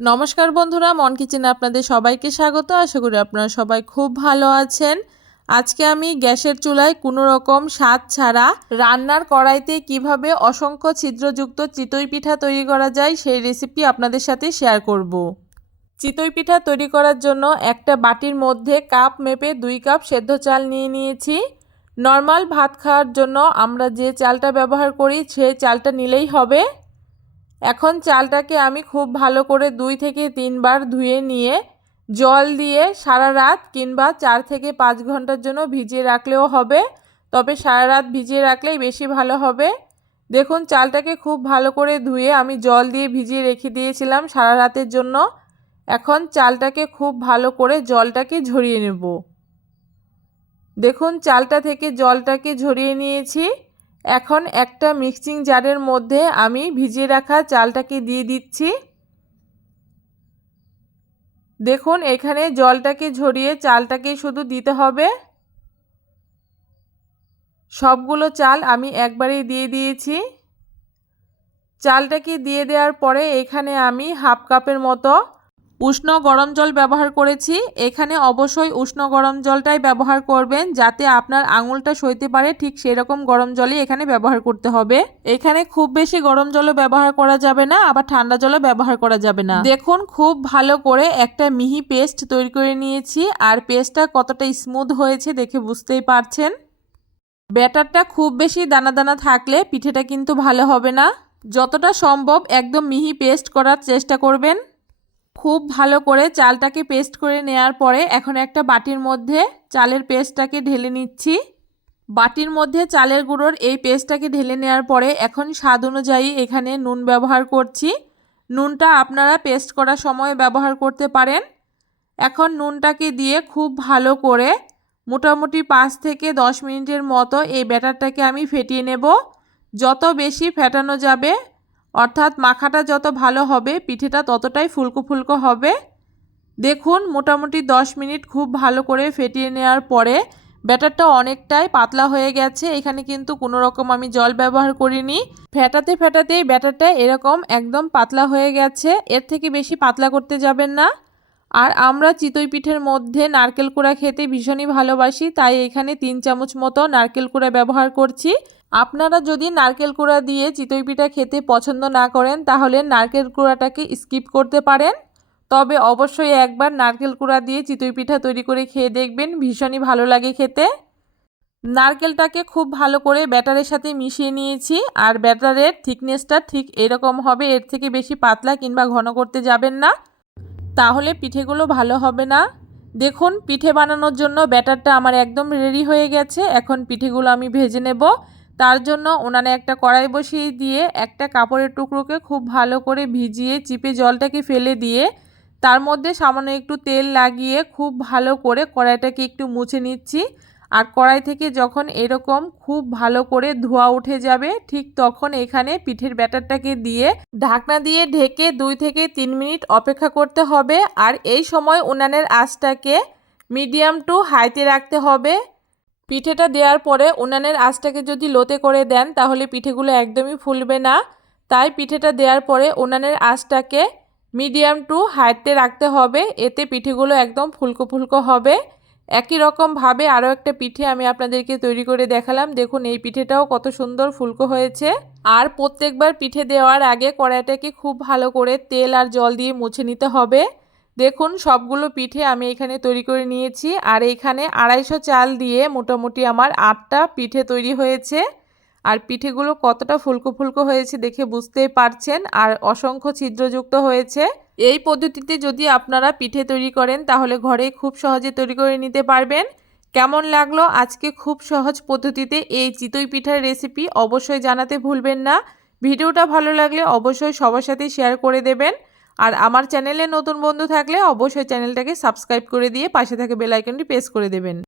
নমস্কার বন্ধুরা, মন কিচেনে আপনাদের সবাইকে স্বাগত। আশা করি আপনারা সবাই খুব ভালো আছেন। আজকে আমি গ্যাসের চুলায় কোনো রকম স্বাদ ছাড়া রান্নার কড়াইতে কীভাবে অসংখ্য ছিদ্রযুক্ত চিতই পিঠা তৈরি করা যায় সেই রেসিপি আপনাদের সাথে শেয়ার করব। চিতই পিঠা তৈরি করার জন্য একটা বাটির মধ্যে কাপ মেপে দুই কাপ সেদ্ধ চাল নিয়ে নিয়েছি। নর্মাল ভাত খাওয়ার জন্য আমরা যে চালটা ব্যবহার করি সেই চালটা নিলেই হবে। এখন চালটাকে আমি খুব ভালো করে দুই থেকে তিনবার ধুয়ে নিয়ে জল দিয়ে সারা রাত কিংবা চার থেকে পাঁচ ঘণ্টার জন্য ভিজিয়ে রাখলেও হবে। তবে সারা রাত ভিজিয়ে রাখলেই বেশি ভালো হবে। দেখুন, চালটাকে খুব ভালো করে ধুয়ে আমি জল দিয়ে ভিজিয়ে রেখে দিয়েছিলাম সারা রাতের জন্য। এখন চালটাকে খুব ভালো করে জলটাকে ঝরিয়ে নেব। দেখুন, চালটা থেকে জলটাকে ঝরিয়ে নিয়েছি। এখন একটা মিক্সিং জারের মধ্যে আমি ভিজিয়ে রাখা চালটাকে দিয়ে দিচ্ছি। দেখুন, এখানে জলটাকে ঝরিয়ে চালটাকে শুধু দিতে হবে। সবগুলো চাল আমি একবারেই দিয়ে দিয়েছি। চালটাকে দিয়ে দেওয়ার পরে এখানে আমি হাফ কাপের মতো উষ্ণ গরম জল ব্যবহার করেছি। এখানে অবশ্যই উষ্ণ গরম জলটাই ব্যবহার করবেন যাতে আপনার আঙুলটা সইতে পারে, ঠিক সেরকম গরম জলই এখানে ব্যবহার করতে হবে। এখানে খুব বেশি গরম জলও ব্যবহার করা যাবে না, আবার ঠান্ডা জলও ব্যবহার করা যাবে না। দেখুন, খুব ভালো করে একটা মিহি পেস্ট তৈরি করে নিয়েছি, আর পেস্টটা কতটা স্মুথ হয়েছে দেখে বুঝতেই পারছেন। ব্যাটারটা খুব বেশি দানা দানা থাকলে পিঠেটা কিন্তু ভালো হবে না। যতটা সম্ভব একদম মিহি পেস্ট করার চেষ্টা করবেন। খুব ভালো করে চালটাকে পেস্ট করে নেওয়ার পরে এখন একটা বাটির মধ্যে চালের পেস্টটাকে ঢেলে নিচ্ছি। বাটির মধ্যে চালের গুঁড়োর এই পেস্টটাকে ঢেলে নেওয়ার পরে এখন স্বাদ অনুযায়ী এখানে নুন ব্যবহার করছি। নুনটা আপনারা পেস্ট করার সময় ব্যবহার করতে পারেন। এখন নুনটাকে দিয়ে খুব ভালো করে মোটামুটি পাঁচ থেকে দশ মিনিটের মতো এই ব্যাটারটাকে আমি ফেটিয়ে নেব। যত বেশি ফেটানো যাবে অর্থাৎ মাখাটা যত ভালো হবে, পিঠেটা ততটাই ফুলকো ফুলকো হবে। দেখুন, মোটামুটি 10 মিনিট খুব ভালো করে ফেটিয়ে নেওয়ার পরে ব্যাটারটা অনেকটাই পাতলা হয়ে গেছে। এখানে কিন্তু কোনো রকম আমি জল ব্যবহার করিনি। ফেটাতে ফেটাতেই ব্যাটারটা এরকম একদম পাতলা হয়ে গেছে। এর থেকে বেশি পাতলা করতে যাবেন না। আর আমরা চিতই পিঠের মধ্যে নারকেল কুড়া খেতে ভীষণই ভালোবাসি, তাই এখানে তিন চামচ মতো নারকেল কুড়া ব্যবহার করছি। আপনারা যদি নারকেল কুড়া দিয়ে চিতই পিঠা খেতে পছন্দ না করেন, তাহলে নারকেল কুড়াটাকে স্কিপ করতে পারেন। তবে অবশ্যই একবার নারকেল কুড়া দিয়ে চিতই পিঠা তৈরি করে খেয়ে দেখবেন, ভীষণই ভালো লাগে খেতে। নারকেলটাকে খুব ভালো করে ব্যাটারের সাথে মিশিয়ে নিয়েছি, আর ব্যাটারের থিকনেসটা ঠিক এরকম হবে, এর থেকে বেশি পাতলা কিংবা ঘন করতে যাবেন না। তাহলে পিঠেগুলো ভালো হবে না। দেখুন, পিঠে বানানোর জন্য ব্যাটারটা আমার একদম রেডি হয়ে গেছে, এখন পিঠেগুলো আমি ভেজে নেব। তার জন্য উনানে একটা কড়াই বসিয়ে দিয়ে একটা কাপড়ের টুকরোকে খুব ভালো করে ভিজিয়ে চিপে জলটাকে ফেলে দিয়ে তার মধ্যে সামান্য একটু তেল লাগিয়ে খুব ভালো করে কড়াইটাকে একটু মুছে নিচ্ছি। আর কড়াই থেকে যখন এরকম খুব ভালো করে ধোয়া উঠে যাবে, ঠিক তখন এখানে পিঠের ব্যাটারটাকে দিয়ে ঢাকনা দিয়ে ঢেকে দুই থেকে তিন মিনিট অপেক্ষা করতে হবে। আর এই সময় উনানের আঁচটাকে মিডিয়াম টু হাইতে রাখতে হবে। পিঠেটা দেওয়ার পরে উনানের আঁচটাকে যদি লোতে করে দেন, তাহলে পিঠেগুলো একদমই ফুলবে না। তাই পিঠেটা দেওয়ার পরে উনানের আঁচটাকে মিডিয়াম টু হাইতে রাখতে হবে। এতে পিঠেগুলো একদম ফুলকো ফুলকো হবে। একই রকমভাবে আরও একটা পিঠে আমি আপনাদেরকে তৈরি করে দেখালাম। দেখুন, এই পিঠেটাও কত সুন্দর ফুলকো হয়েছে। আর প্রত্যেকবার পিঠে দেওয়ার আগে কড়াইটাকে খুব ভালো করে তেল আর জল দিয়ে মুছে নিতে হবে। দেখুন, সবগুলো পিঠে আমি এখানে তৈরি করে নিয়েছি। আর এখানে আড়াইশো চাল দিয়ে মোটামুটি আমার আটটা পিঠে তৈরি হয়েছে। আর পিঠেগুলো কতটা ফুলকো ফুলকো হয়েছে দেখে বুঝতেই পারছেন। আর অসংখ্য ছিদ্রযুক্ত হয়েছে। এই পদ্ধতিতে যদি আপনারা পিঠে তৈরি করেন, তাহলে ঘরে খুব সহজে তৈরি করে নিতে পারবেন। কেমন লাগল? আজকে খুব সহজ পদ্ধতিতে এই চিতই পিঠার রেসিপি অবশ্যই জানাতে ভুলবেন না। ভিডিওটা ভালো লাগলে অবশ্যই সবার সাথে শেয়ার করে দেবেন। আর আমার চ্যানেলে নতুন বন্ধু থাকলে অবশ্যই চ্যানেলটাকে সাবস্ক্রাইব করে দিয়ে পাশে থাকে বেলাইকনটি প্রেস করে দেবেন।